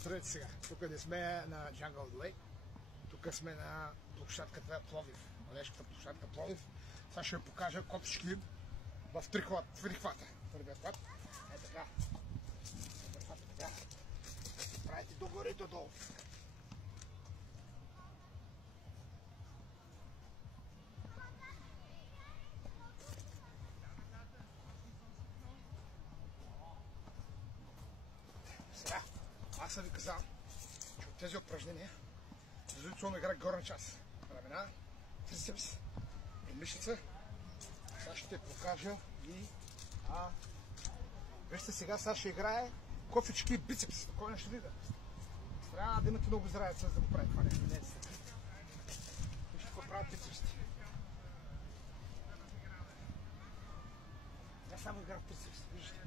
Здравейте сега. Тук не сме на Jungle Lake. Тук сме на площадката Пловдив. Младежката площадка Пловдив. Сега ще ви покажа котички в три хвата. Първият хват е така. Първият хват е така. Правите догоре и додолу. Сега, аз съм ви казал, че от тези упражнения задължително игра горна част. Рамена, трицепс и мишица. Сега ще покажа и вижте сега ще играе кофички и бицепс. Такова нещо вида. Трябва да имате много здраве, за да го прави това нещо. Вижте какво правят бицепсите. Не само игра в трицепс, виждате.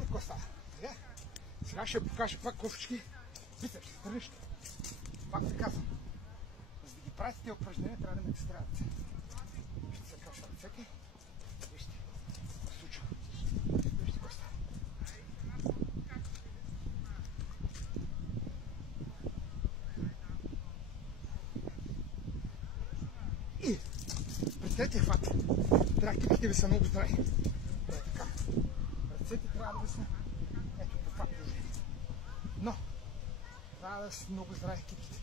Какво става? Сега ще покажа пак кофички бицепс. Тръгнища. Пак ви казвам. За да ги правите тези упражнения, трябва да имате здраве. Вижте се как са ръцете. Вижте. Какво се случва. Вижте какво става. И при третия хват трябва китите ви са много здрави. Така. Ръцете трябва да ви са ето по това положение. Но трябва да са много здрави китите,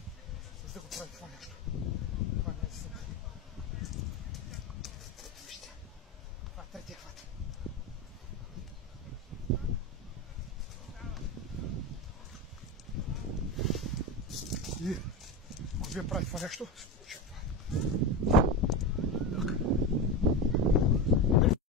за да го прави това нещо. Това не е за себе. Ето вижте. Това е третия хват. И ако вие правите това нещо,